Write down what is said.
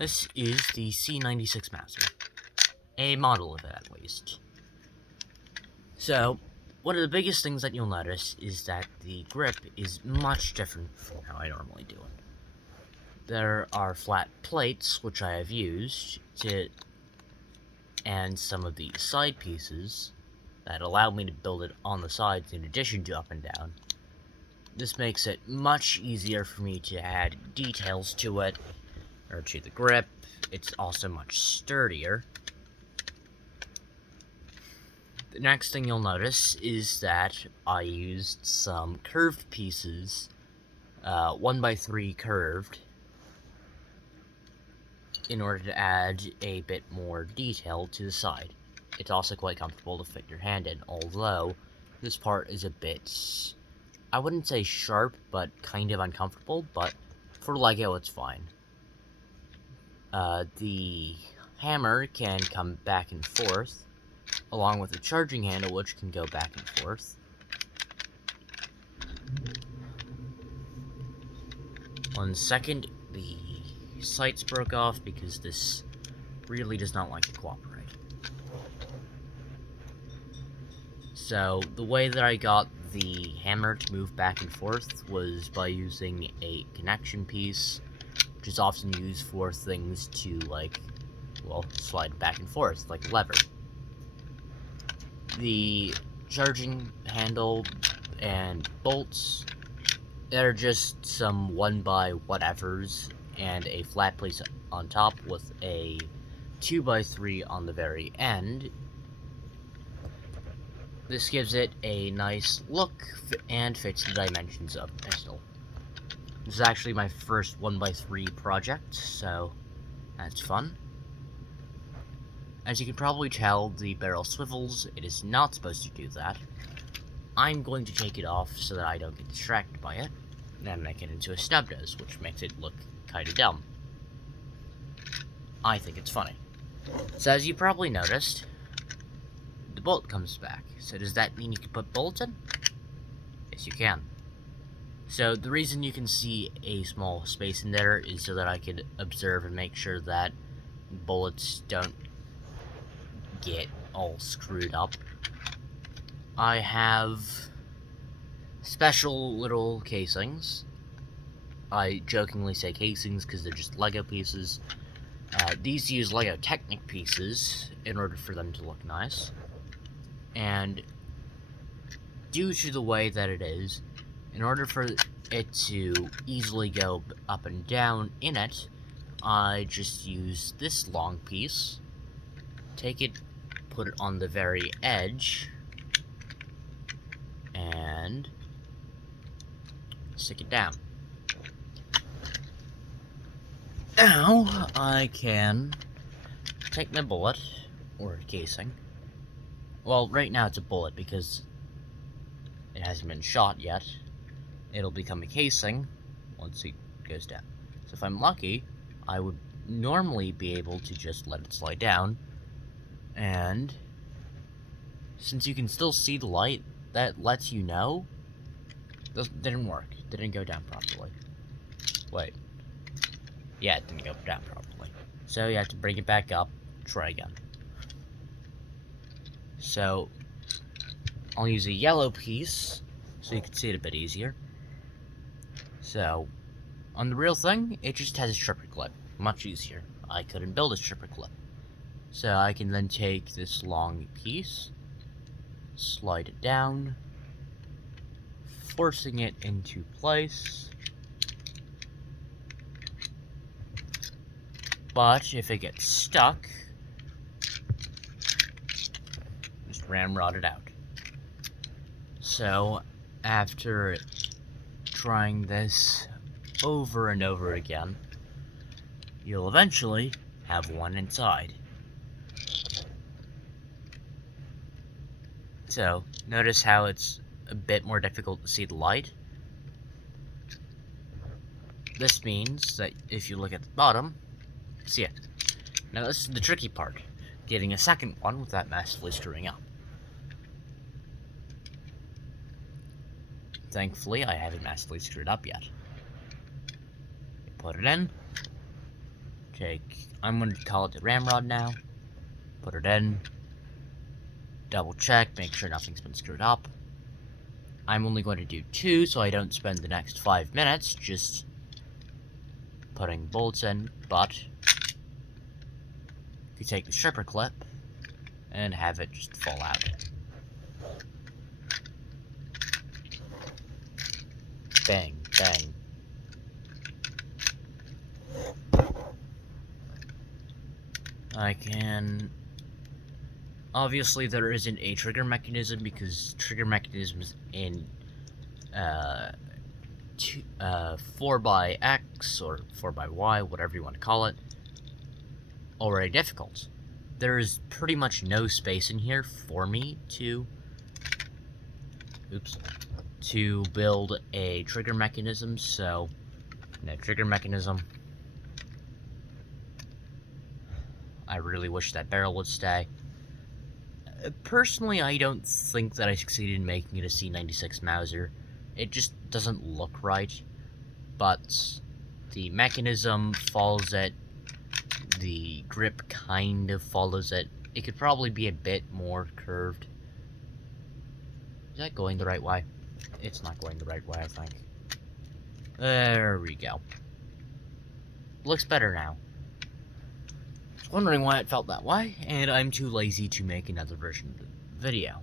This is the C96 Mauser. A model of it, at least. So, one of the biggest things that you'll notice is that the grip is much different from how I normally do it. There are flat plates, which I have used, and some of the side pieces that allow me to build it on the sides in addition to up and down. This makes it much easier for me to add details to it, or to the grip. It's also much sturdier. The next thing you'll notice is that I used some curved pieces, 1x3 curved, in order to add a bit more detail to the side. It's also quite comfortable to fit your hand in, although this part is a bit, I wouldn't say sharp, but kind of uncomfortable, but for Lego it's fine. The hammer can come back and forth, along with the charging handle, which can go back and forth. One second, the sights broke off because this really does not like to cooperate. So, the way that I got the hammer to move back and forth was by using a connection piece, which is often used for things to, like, well, slide back and forth, like a lever. The charging handle and bolts, they're just some 1x whatevers and a flat piece on top with a 2x3 on the very end. This gives it a nice look and fits the dimensions of the pistol. This is actually my first 1x3 project, so that's fun. As you can probably tell, the barrel swivels. It is not supposed to do that. I'm going to take it off so that I don't get distracted by it, and then make it into a stub does, which makes it look kinda dumb. I think it's funny. So as you probably noticed, the bolt comes back. So does that mean you can put bullets in? Yes, you can. So the reason you can see a small space in there is so that I could observe and make sure that bullets don't get all screwed up. I have special little casings. I jokingly say casings because they're just Lego pieces. These use Lego Technic pieces in order for them to look nice. And due to the way that it is, in order for it to easily go up and down in it, I just use this long piece, take it, put it on the very edge, and stick it down. Now, I can take my bullet, or casing. Well, right now it's a bullet because it hasn't been shot yet. It'll become a casing once it goes down. So if I'm lucky, I would normally be able to just let it slide down. And since you can still see the light, that lets you know this didn't work. Didn't go down properly. Wait. Yeah, it didn't go down properly. So you have to bring it back up, try again. So I'll use a yellow piece so you can see it a bit easier. So on the real thing, it just has a stripper clip. Much easier. I couldn't build a stripper clip. So I can then take this long piece, slide it down, forcing it into place. But if it gets stuck, just ramrod it out. So after trying this over and over again, you'll eventually have one inside. So, notice how it's a bit more difficult to see the light? This means that if you look at the bottom, see it. Now this is the tricky part, getting a second one without massively screwing up. Thankfully, I haven't massively screwed up yet. Put it in, I'm going to call it the ramrod now. Put it in. Double check, make sure nothing's been screwed up. I'm only going to do 2 so I don't spend the next 5 minutes just putting bolts in, but you take the stripper clip and have it just fall out. Bang, bang. I can... Obviously there isn't a trigger mechanism because trigger mechanisms in 4x or 4y, whatever you want to call it, already difficult. There is pretty much no space in here for me to build a trigger mechanism, so no trigger mechanism. I really wish that barrel would stay. Personally, I don't think that I succeeded in making it a C96 Mauser. It just doesn't look right. But the mechanism follows it. The grip kind of follows it. It could probably be a bit more curved. Is that going the right way? It's not going the right way, I think. There we go. Looks better now. Wondering why it felt that way, and I'm too lazy to make another version of the video.